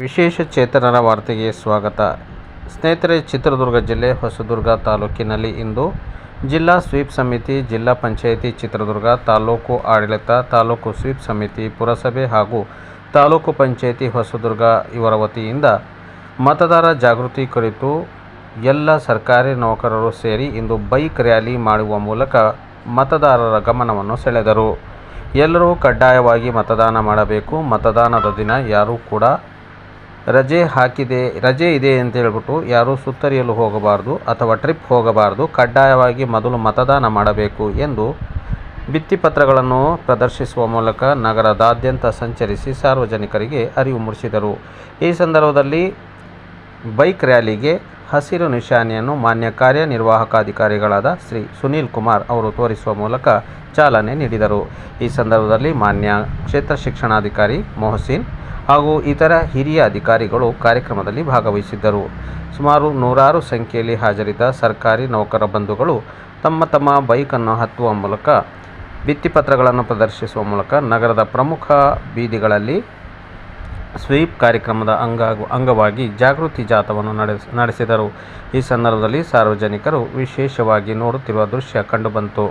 ವಿಶೇಷ ಚೇತನರ ವಾರ್ತೆಗೆ ಸ್ವಾಗತ. ಸ್ನೇಹಿತರೆ, ಚಿತ್ರದುರ್ಗ ಜಿಲ್ಲೆ ಹೊಸದುರ್ಗ ತಾಲೂಕಿನಲ್ಲಿ ಇಂದು ಜಿಲ್ಲಾ ಸ್ವೀಪ್ ಸಮಿತಿ, ಜಿಲ್ಲಾ ಪಂಚಾಯಿತಿ ಚಿತ್ರದುರ್ಗ, ತಾಲೂಕು ಆಡಳಿತ, ತಾಲೂಕು ಸ್ವೀಪ್ ಸಮಿತಿ, ಪುರಸಭೆ ಹಾಗೂ ತಾಲೂಕು ಪಂಚಾಯಿತಿ ಹೊಸದುರ್ಗ ಇವರ ವತಿಯಿಂದ ಮತದಾರ ಜಾಗೃತಿ ಕುರಿತು ಎಲ್ಲ ಸರ್ಕಾರಿ ನೌಕರರು ಸೇರಿ ಇಂದು ಬೈಕ್ ರ್ಯಾಲಿ ಮಾಡುವ ಮೂಲಕ ಮತದಾರರ ಗಮನವನ್ನು ಸೆಳೆದರು. ಎಲ್ಲರೂ ಕಡ್ಡಾಯವಾಗಿ ಮತದಾನ ಮಾಡಬೇಕು. ಮತದಾನದ ದಿನ ಯಾರೂ ಕೂಡ ರಜೆ ಇದೆ ಅಂತ ಹೇಳ್ಬಿಟ್ಟು ಯಾರೂ ಸುತ್ತರಿಯಲು ಹೋಗಬಾರ್ದು ಅಥವಾ ಟ್ರಿಪ್ ಹೋಗಬಾರ್ದು. ಕಡ್ಡಾಯವಾಗಿ ಮೊದಲು ಮತದಾನ ಮಾಡಬೇಕು ಎಂದು ಭಿತ್ತಿಪತ್ರಗಳನ್ನು ಪ್ರದರ್ಶಿಸುವ ಮೂಲಕ ನಗರದಾದ್ಯಂತ ಸಂಚರಿಸಿ ಸಾರ್ವಜನಿಕರಿಗೆ ಅರಿವು ಮೂಡಿಸಿದರು. ಈ ಸಂದರ್ಭದಲ್ಲಿ ಬೈಕ್ ರ್ಯಾಲಿಗೆ ಹಸಿರು ನಿಶಾನೆಯನ್ನು ಮಾನ್ಯ ಕಾರ್ಯನಿರ್ವಾಹಕಾಧಿಕಾರಿಗಳಾದ ಶ್ರೀ ಸುನೀಲ್ ಕುಮಾರ್ ಅವರು ತೋರಿಸುವ ಮೂಲಕ ಚಾಲನೆ ನೀಡಿದರು. ಈ ಸಂದರ್ಭದಲ್ಲಿ ಮಾನ್ಯ ಕ್ಷೇತ್ರ ಶಿಕ್ಷಣಾಧಿಕಾರಿ ಮೊಹಸಿನ್ ಹಾಗೂ ಇತರ ಹಿರಿಯ ಅಧಿಕಾರಿಗಳು ಕಾರ್ಯಕ್ರಮದಲ್ಲಿ ಭಾಗವಹಿಸಿದ್ದರು. ಸುಮಾರು ನೂರಾರು ಸಂಖ್ಯೆಯಲ್ಲಿ ಹಾಜರಿದ್ದ ಸರ್ಕಾರಿ ನೌಕರ ಬಂಧುಗಳು ತಮ್ಮ ಬೈಕನ್ನು ಹತ್ತುವ ಮೂಲಕ ಭಿತ್ತಿಪತ್ರಗಳನ್ನು ಪ್ರದರ್ಶಿಸುವ ಮೂಲಕ ನಗರದ ಪ್ರಮುಖ ಬೀದಿಗಳಲ್ಲಿ ಸ್ವೀಪ್ ಕಾರ್ಯಕ್ರಮದ ಅಂಗವಾಗಿ ಜಾಗೃತಿ ಜಾಥಾವನ್ನು ನಡೆಸಿದರು. ಈ ಸಂದರ್ಭದಲ್ಲಿ ಸಾರ್ವಜನಿಕರು ವಿಶೇಷವಾಗಿ ನೋಡುತ್ತಿರುವ ದೃಶ್ಯ ಕಂಡುಬಂತು.